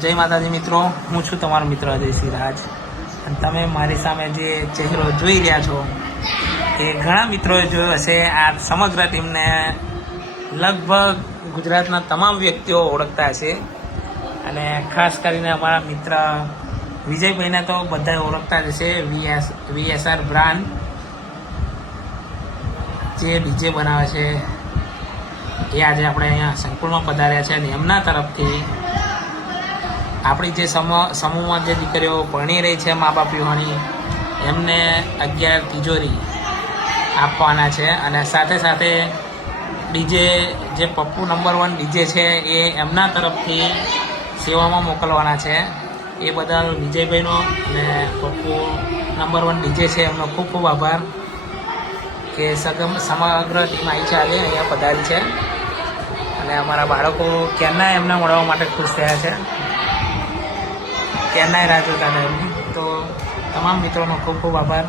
જય માતાજી મિત્રો, હું છું તમારો મિત્ર અજય સિરાજ અને તમે મારી સામે જે ચહેરો જોઈ રહ્યા છો એ ઘણા મિત્રોએ જોયો હશે. આ સમગ્ર ટીમને લગભગ ગુજરાતના તમામ વ્યક્તિઓ ઓળખતા છે અને ખાસ કરીને અમારા મિત્ર વિજયભાઈને તો બધા ઓળખતા જ છે. VSR બ્રાન્ડ જે ડીજે બનાવે છે એ આજે આપણે અહીંયા સંકુલમાં પધાર્યા છે અને એમના તરફથી આપણી જે સમૂહમાં જે દીકરીઓ ભણી રહી છે મા બાપ વિહોણી એમને 11 તિજોરી આપવાના છે અને સાથે સાથે ડીજે જે પપ્પુ નંબર 1 ડીજે છે એ એમના તરફથી સેવામાં મોકલવાના છે. એ બદલ વિજયભાઈનો અને પપ્પુ નંબર 1 ડીજે છે એમનો ખૂબ ખૂબ આભાર કે સમગ્ર ટીમ આવી છે આજે અહીંયા પધારી છે અને અમારા બાળકો ક્યારના એમને મળવા માટે ખુશ થયા છે, ક્યારના રાહ જોતા હતા એમની. તો તમામ મિત્રોનો ખૂબ ખૂબ આભાર.